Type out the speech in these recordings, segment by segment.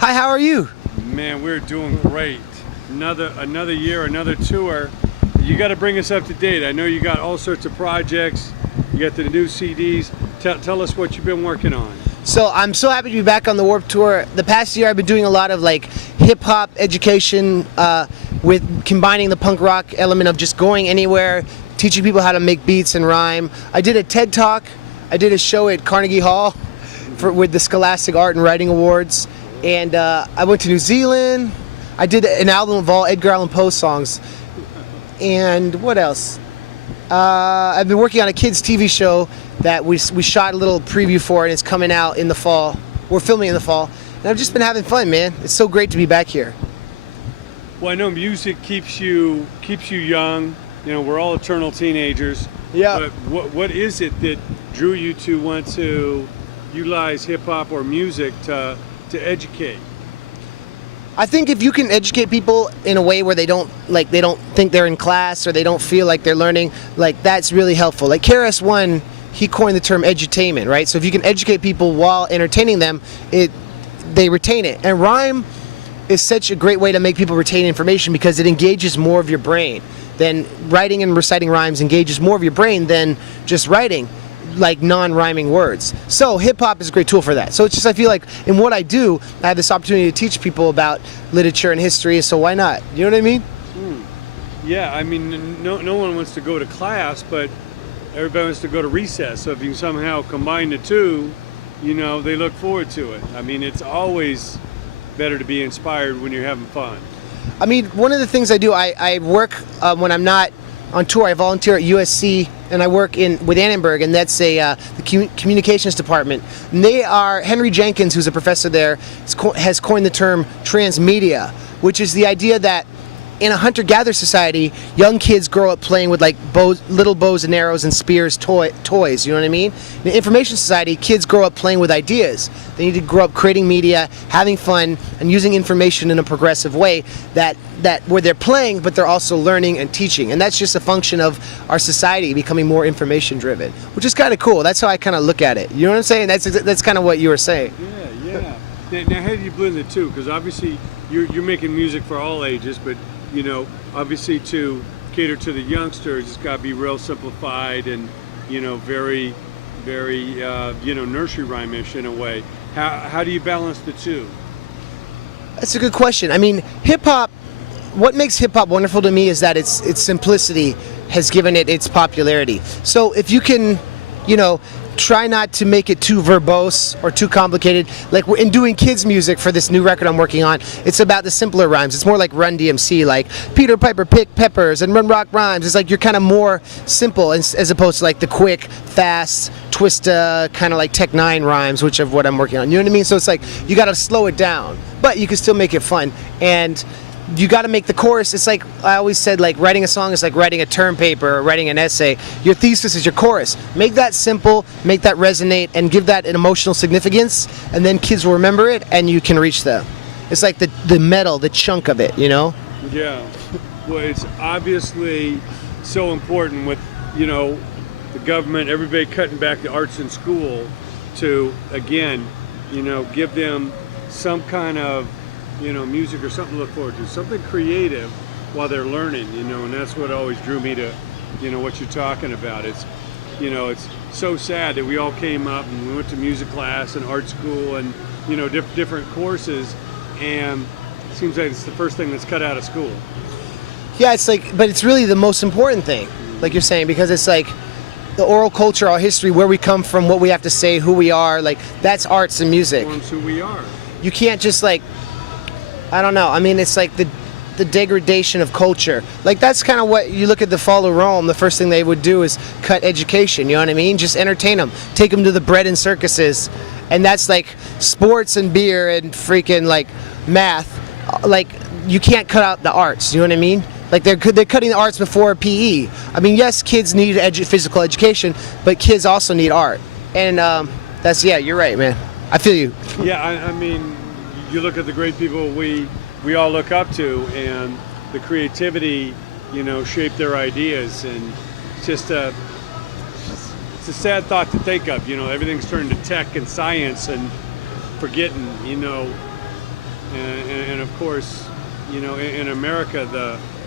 Hi, how are you? Man, we're doing great. Another year, another tour. You got to bring us up to date. I know you got all sorts of projects. You got the new CDs. Tell us what you've been working on. So I'm so happy to be back on the Warped Tour. The past year I've been doing a lot of like hip hop education with combining the punk rock element of just going anywhere, teaching people how to make beats and rhyme. I did a TED Talk. I did a show at Carnegie Hall with the Scholastic Art and Writing Awards. And I went to New Zealand. I did an album of all Edgar Allan Poe songs. And what else? I've been working on a kids' TV show that we shot a little preview for, and it's coming out in the fall. We're filming in the fall. And I've just been having fun, man. It's so great to be back here. Well, I know music keeps you young. You know, we're all eternal teenagers. Yeah. But what is it that drew you to want to utilize hip hop or music to educate? I think if you can educate people in a way where they don't think they're in class or they don't feel like they're learning, like that's really helpful. Like KRS-One, he coined the term edutainment, right? So if you can educate people while entertaining them, they retain it. And rhyme is such a great way to make people retain information because it engages more of your brain. Then writing and reciting rhymes engages more of your brain than just writing like non-rhyming words. So hip-hop is a great tool for that. So it's just, I feel like in what I do, I have this opportunity to teach people about literature and history, so why not? You know what I mean? Yeah, I mean, no one wants to go to class, but everybody wants to go to recess. So if you can somehow combine the two, you know, they look forward to it. I mean, it's always better to be inspired when you're having fun. I mean, one of the things I do, I work when I'm not on tour. I volunteer at USC, and I work with Annenberg, and that's the communications department. And they are, Henry Jenkins, who's a professor there, has coined the term transmedia, which is the idea that in a hunter-gatherer society, young kids grow up playing with like little bows and arrows and spears toys, you know what I mean? In an information society, kids grow up playing with ideas. They need to grow up creating media, having fun, and using information in a progressive way that where they're playing, but they're also learning and teaching. And that's just a function of our society becoming more information-driven, which is kind of cool. That's how I kind of look at it. You know what I'm saying? That's kind of what you were saying. Yeah. Now, how do you blend the two? Because obviously, you're making music for all ages, but you know, obviously to cater to the youngsters, it's got to be real simplified and, you know, very, very, you know, nursery rhyme-ish in a way. How do you balance the two? That's a good question. I mean, hip-hop, what makes hip-hop wonderful to me is that its simplicity has given it its popularity. So if you can, you know, try not to make it too verbose or too complicated. Like in doing kids music for this new record I'm working on, it's about the simpler rhymes. It's more like Run DMC, like Peter Piper picked peppers and Run Rock rhymes. It's like you're kind of more simple as opposed to like the quick, fast, twista, kind of like Tech 9 rhymes, which is what I'm working on. You know what I mean? So it's like you got to slow it down, but you can still make it fun. And you got to make the chorus. It's like I always said, like writing a song is like writing a term paper or writing an essay. Your thesis is your chorus. Make that simple, make that resonate, and give that an emotional significance, and then kids will remember it, and you can reach them. It's like the metal, the chunk of it, you know? Yeah. Well, it's obviously so important with, you know, the government, everybody cutting back the arts in school to, again, you know, give them some kind of, you know, music or something to look forward to, something creative while they're learning, you know, and that's what always drew me to, you know, what you're talking about. It's, you know, it's so sad that we all came up and we went to music class and art school and, you know, different courses, and it seems like it's the first thing that's cut out of school. Yeah, it's like, but it's really the most important thing, like you're saying, because it's like the oral culture, our history, where we come from, what we have to say, who we are, like that's arts and music. Forms who we are. You can't just like, I don't know. I mean, it's like the degradation of culture. Like that's kind of what you look at the fall of Rome. The first thing they would do is cut education. You know what I mean? Just entertain them, take them to the bread and circuses, and that's like sports and beer and freaking like math. Like you can't cut out the arts. You know what I mean? Like they're cutting the arts before PE. I mean, yes, kids need physical education, but kids also need art. And that's, yeah, you're right, man. I feel you. Yeah, I mean, you look at the great people we all look up to, and the creativity, you know, shape their ideas, and it's just it's a sad thought to think of. You know, everything's turned to tech and science, and forgetting, you know, and of course, you know, in America,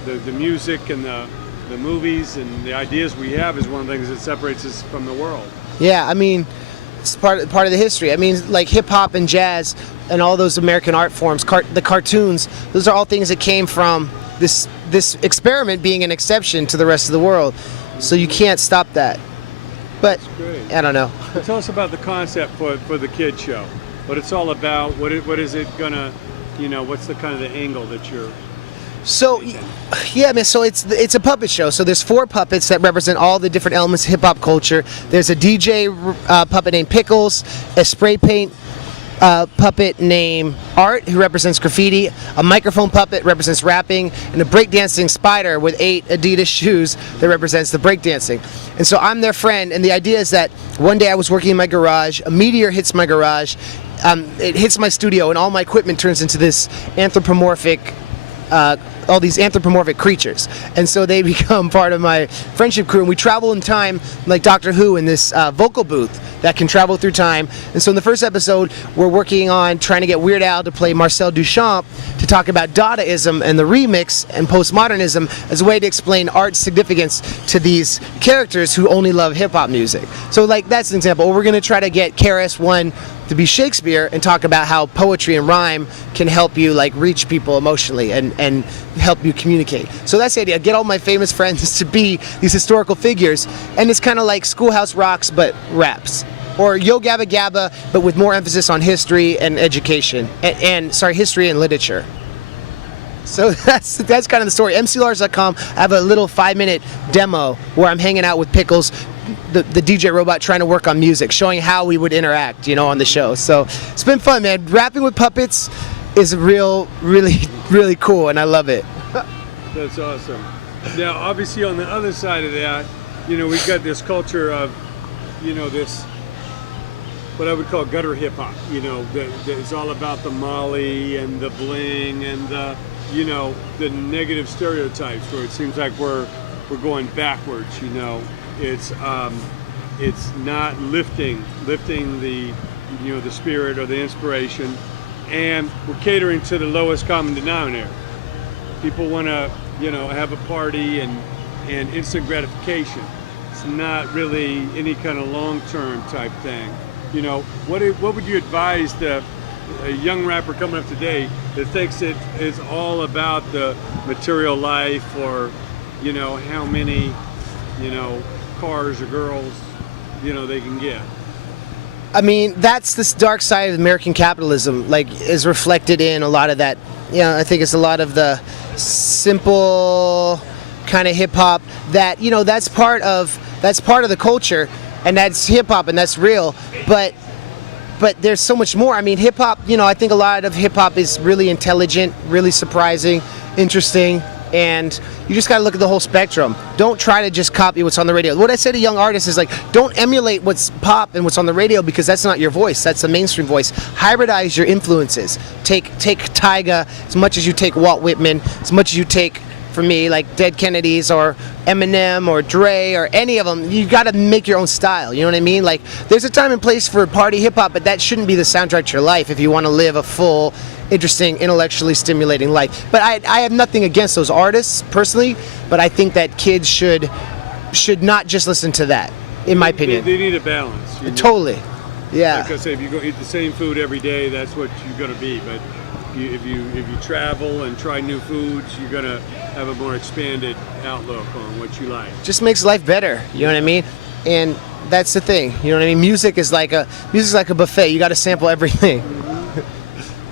the music and the movies and the ideas we have is one of the things that separates us from the world. Yeah, I mean, it's part of the history. I mean, like hip hop and jazz and all those American art forms, the cartoons, those are all things that came from this experiment being an exception to the rest of the world. So you can't stop that. But I don't know. Tell us about the concept for the kid show. What it's all about. What is it gonna, you know, what's the kind of the angle that you're. So, yeah, man. So it's a puppet show. So there's 4 puppets that represent all the different elements of hip hop culture. There's a DJ puppet named Pickles, a spray paint puppet named Art, who represents graffiti, a microphone puppet represents rapping, and a breakdancing spider with 8 Adidas shoes that represents the breakdancing. And so I'm their friend, and the idea is that one day I was working in my garage, a meteor hits my garage, it hits my studio, and all my equipment turns into this anthropomorphic all these anthropomorphic creatures, and so they become part of my friendship crew, and we travel in time like Doctor Who in this vocal booth that can travel through time. And so in the first episode, we're working on trying to get Weird Al to play Marcel Duchamp to talk about Dadaism and the remix and postmodernism as a way to explain art's significance to these characters who only love hip-hop music. So like that's an example. We're going to try to get KRS-One to be Shakespeare and talk about how poetry and rhyme can help you like reach people emotionally and help you communicate. So that's the idea. Get all my famous friends to be these historical figures, and it's kind of like Schoolhouse Rocks but raps, or Yo Gabba Gabba but with more emphasis on history and education and history and literature. So that's kind of the story. MCLars.com. I have a little 5-minute demo where I'm hanging out with Pickles, the DJ robot, trying to work on music, showing how we would interact, you know, on the show. So it's been fun, man. Rapping with puppets is really cool, and I love it. That's awesome. Now, obviously, on the other side of that, you know, we've got this culture of, you know, this what I would call gutter hip hop. You know, that is all about the Molly and the bling and the, you know, the negative stereotypes where it seems like we're going backwards. You know, it's not lifting the, you know, the spirit or the inspiration, and we're catering to the lowest common denominator. People want to, you know, have a party and instant gratification. It's not really any kind of long-term type thing. You know, what would you advise a young rapper coming up today that thinks it is all about the material life, or, you know, how many, you know, cars or girls, you know, they can get? I mean, that's this dark side of American capitalism, like, is reflected in a lot of that. You know, I think it's a lot of the simple kind of hip hop that, you know, that's part of the culture, and that's hip hop and that's real. But there's so much more. I mean, hip hop, you know, I think a lot of hip hop is really intelligent, really surprising, interesting. And you just got to look at the whole spectrum. Don't try to just copy what's on the radio. What I say to young artists is, like, don't emulate what's pop and what's on the radio, because that's not your voice. That's the mainstream voice. Hybridize your influences. Take Tyga as much as you take Walt Whitman, as much as you take, for me, like Dead Kennedys or Eminem or Dre or any of them. You got to make your own style. You know what I mean? Like, there's a time and place for party hip hop, but that shouldn't be the soundtrack to your life if you want to live a full, interesting, intellectually stimulating life. But I have nothing against those artists personally, but I think that kids should not just listen to that, in my opinion. They need a balance. You know? Totally. Yeah. Like I say, if you go eat the same food every day, that's what you're going to be. But if you travel and try new foods, you're going to have a more expanded outlook on what you like. Just makes life better. You know what I mean? And that's the thing. You know what I mean? Music is like a buffet. You got to sample everything.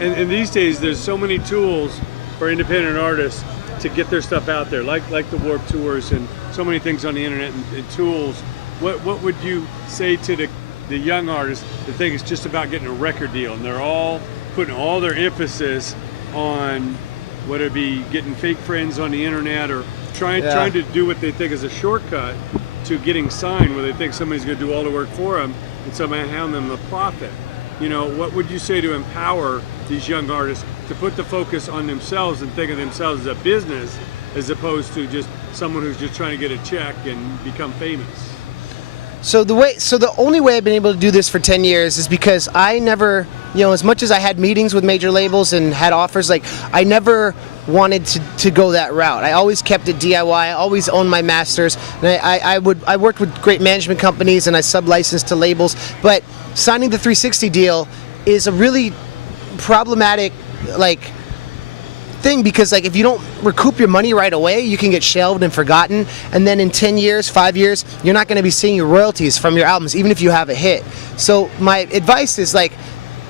And these days, there's so many tools for independent artists to get their stuff out there, like the Warped Tours and so many things on the internet and tools. What would you say to the young artists that think it's just about getting a record deal, and they're all putting all their emphasis on whether it be getting fake friends on the internet or trying to do what they think is a shortcut to getting signed, where they think somebody's going to do all the work for them and somehow hand them the profit? You know, what would you say to empower these young artists to put the focus on themselves and think of themselves as a business, as opposed to just someone who's just trying to get a check and become famous? So the only way I've been able to do this for 10 years is because I never, as much as I had meetings with major labels and had offers, like I never wanted to go that route. I always kept it DIY. I always owned my masters. And I worked with great management companies and I sub-licensed to labels. But signing the 360 deal is a really problematic thing, because if you don't recoup your money right away, you can get shelved and forgotten, and then in 10 years, 5 years, you're not going to be seeing your royalties from your albums, even if you have a hit. So my advice is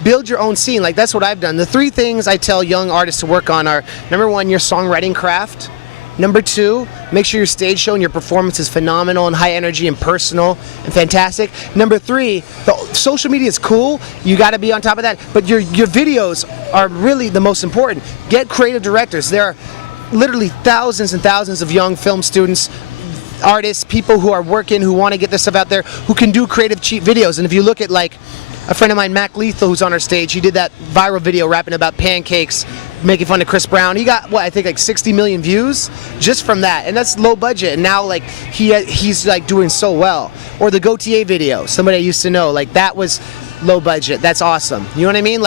build your own scene. That's what I've done. The 3 things I tell young artists to work on are, number 1, your songwriting craft. Number 2, make sure your stage show and your performance is phenomenal and high energy and personal and fantastic. Number 3, the social media is cool. You got to be on top of that. But your videos are really the most important. Get creative directors. There are literally thousands and thousands of young film students, artists, people who are working, who want to get this stuff out there, who can do creative, cheap videos. And if you look at a friend of mine, Mac Lethal, who's on our stage, he did that viral video rapping about pancakes, making fun of Chris Brown. He got, I think 60 million views just from that, and that's low budget. And now he's doing so well. Or the Gautier video, somebody I used to know, that was low budget. That's awesome. You know what I mean?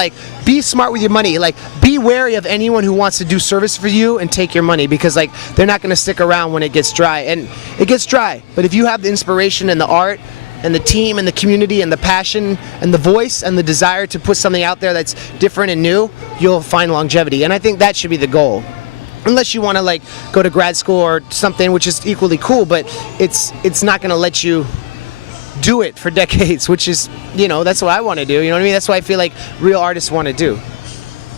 Be smart with your money. Be wary of anyone who wants to do service for you and take your money, because they're not going to stick around when it gets dry. And it gets dry, but if you have the inspiration and the art and the team and the community and the passion and the voice and the desire to put something out there that's different and new, you'll find longevity. And I think that should be the goal. Unless you want to go to grad school or something, which is equally cool, but it's not going to let you do it for decades, which is, that's what I want to do. You know what I mean? That's what I feel like real artists want to do.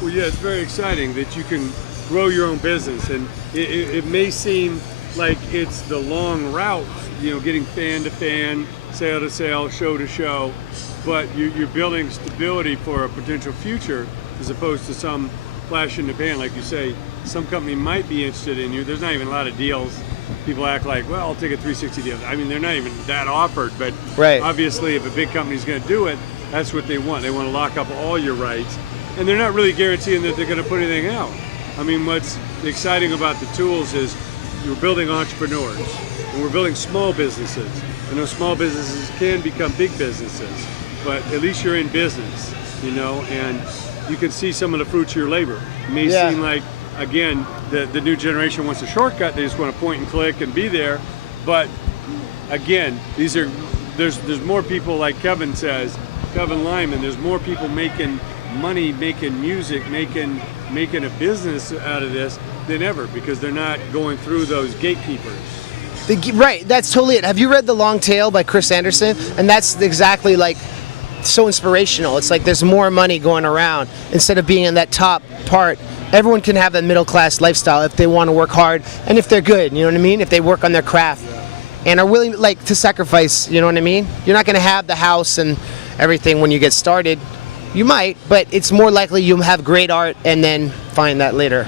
Well, yeah, it's very exciting that you can grow your own business, and it may seem like it's the long route, getting fan to fan, sale to sale, show to show, but you're building stability for a potential future, as opposed to some flash in the pan. Like you say, some company might be interested in you. There's not even a lot of deals. People act like, well, I'll take a 360 deal. I mean, they're not even that offered, but right. Obviously if a big company's going to do it, that's what they want. They want to lock up all your rights, and they're not really guaranteeing that they're going to put anything out. I mean, what's exciting about the tools is you're building entrepreneurs, and we're building small businesses. And those small businesses can become big businesses, but at least you're in business, and you can see some of the fruits of your labor. It may seem like, again, the new generation wants a shortcut. They just want to point and click and be there. But again, there's more people, like Kevin says, Kevin Lyman, there's more people making money, making music, making a business out of this than ever, because they're not going through those gatekeepers. Right, that's totally it. Have you read The Long Tail by Chris Anderson? And that's exactly so inspirational. It's there's more money going around instead of being in that top part. Everyone can have that middle class lifestyle if they want to work hard and if they're good, you know what I mean? If they work on their craft and are willing to sacrifice, you know what I mean? You're not going to have the house and everything when you get started. You might, but it's more likely you'll have great art and then find that later.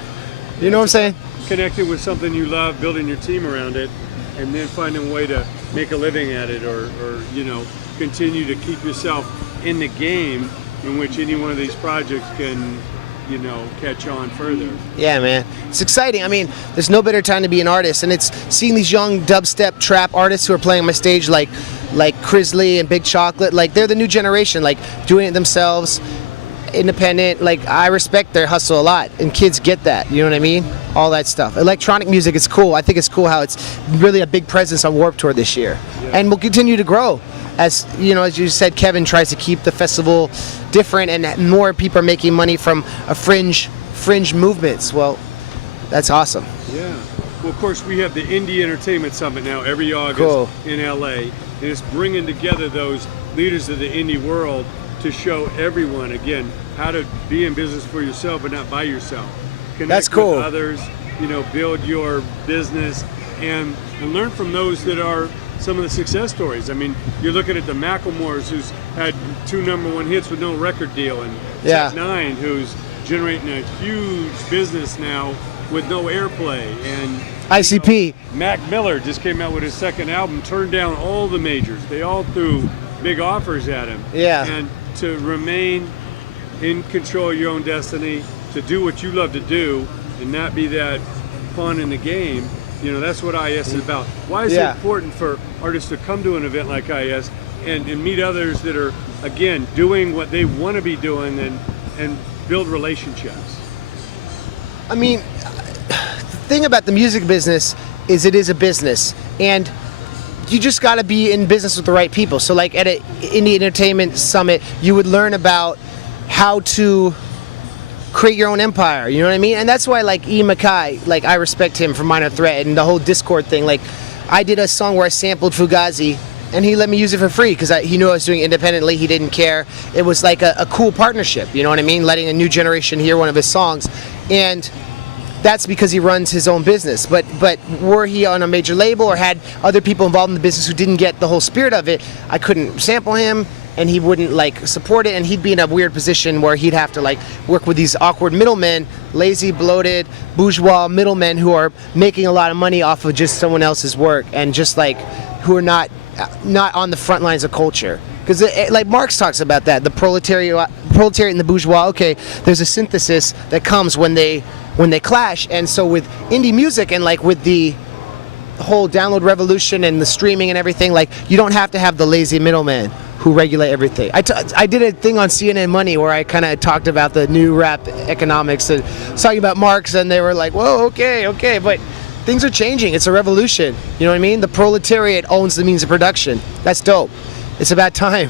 You know what I'm saying? Connecting with something you love, building your team around it, and then finding a way to make a living at it, or continue to keep yourself in the game, in which any one of these projects can catch on further. Yeah, man, it's exciting. I mean, there's no better time to be an artist, and it's seeing these young dubstep trap artists who are playing on my stage, like Crisley and Big Chocolate. They're the new generation, doing it themselves, independent. I respect their hustle a lot, and kids get that. You know what I mean? All that stuff. Electronic music is cool. I think it's cool how it's really a big presence on Warped Tour this year, and will continue to grow. As you said, Kevin tries to keep the festival different, and more people are making money from a fringe movements. Well, that's awesome. Yeah. Well, of course, we have the Indie Entertainment Summit now every August in LA, and it's bringing together those leaders of the indie world to show everyone, again, how to be in business for yourself but not by yourself. Connect That's cool. with others, build your business, and learn from those that are some of the success stories. I mean, you're looking at the Macklemores, who's had 2 #1 hits with no record deal, and Tech Nine, who's generating a huge business now with no airplay, and ICP. Mac Miller just came out with his 2nd album, turned down all the majors. They all threw big offers at him. Yeah. And to remain in control of your own destiny, to do what you love to do, and not be that pawn in the game, That's what IS is about. Why is it important for artists to come to an event like IS and meet others that are, again, doing what they want to be doing and build relationships? I mean, the thing about the music business is it is a business, and you just got to be in business with the right people. So like at an indie entertainment summit, you would learn about how to create your own empire, you know what I mean? And that's why like E. Mackay, like I respect him for Minor Threat and the whole Discord thing. Like I did a song where I sampled Fugazi and he let me use it for free because he knew I was doing it independently. He didn't care. It was like a cool partnership, you know what I mean? Letting a new generation hear one of his songs. And that's because he runs his own business. But were he on a major label or had other people involved in the business who didn't get the whole spirit of it, I couldn't sample him and he wouldn't like support it, and he'd be in a weird position where he'd have to like work with these awkward middlemen, lazy, bloated, bourgeois middlemen who are making a lot of money off of just someone else's work and just like who are not on the front lines of culture. Because like Marx talks about that, the proletariat and the bourgeois, okay, there's a synthesis that comes when they clash. And so with indie music and like with the whole download revolution and the streaming and everything, like you don't have to have the lazy middleman who regulate everything. I did a thing on CNN Money where I kind of talked about the new rap economics and talking about Marx, and they were like, whoa, okay, but things are changing. It's a revolution. You know what I mean? The proletariat owns the means of production. That's dope. It's about time.